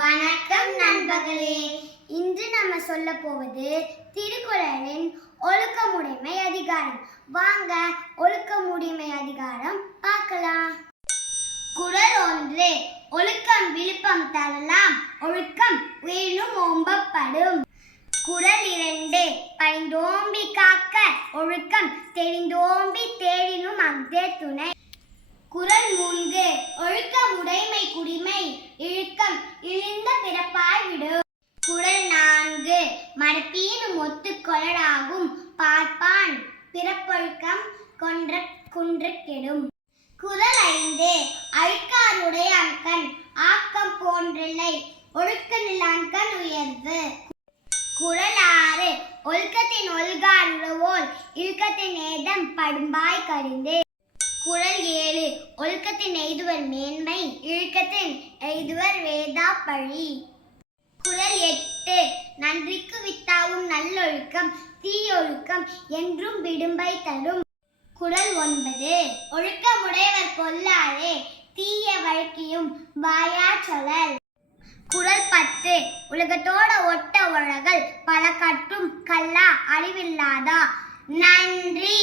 வணக்கம் நண்பர்களே. இன்று நம்ம சொல்ல போவது திருக்குறளின் ஒழுக்கமுடைமை அதிகாரம். வாங்க ஒழுக்கமுடைமை அதிகாரம் பார்க்கலாம். குறள் 1. ஒழுக்கம் விழுப்பம் தரலாம், ஒழுக்கம் உயிரினும் ஓம்பப்படும். குறள் 2. பணிந்தோம்பி காக்க, ஒழுக்கம் தெரிந்தோம்பி தேடினும் அஃதே துணை. குறள் 3. ஒழுக்கமுடைமை குடிமை, இழுக்கம் இழிந்த பிறப்பாய் விடும். குறள் 4. மறப்பீனும் ஒத்துக்கொளடாகும், பார்ப்பான் பிறப்பொழுக்கம் குன்ற கெடும். குறள் 5. அழுக்காருடைய அங்கண் ஆக்கம் போன்றில்லை, ஒழுக்க நிலங்கண் உயர்வு. குறள் 6. ஒழுக்கத்தின் ஒல்கார் உறவோர், இழுக்கத்தின் ஏதம் படும்பாய் கடிந்து. குறள் 7. ஒழுக்கத்தின் எய்துவர் மேன்மை, இழுக்கத்தின் எய்துவர் வேதா பழி. குறள் 8. நன்றிக்கு வித்தாவும் நல்லொழுக்கம், தீயொழுக்கம் என்றும் விடும்பை தரும். குறள் 9. ஒழுக்கமுடையவர் பொல்லாரே, தீய வழக்கியும் வாயா சொலல். குறள் 10. உலகத்தோட ஒட்ட உலகல், பல கற்றும் கல்லா அறிவில்லாதா. நன்றி.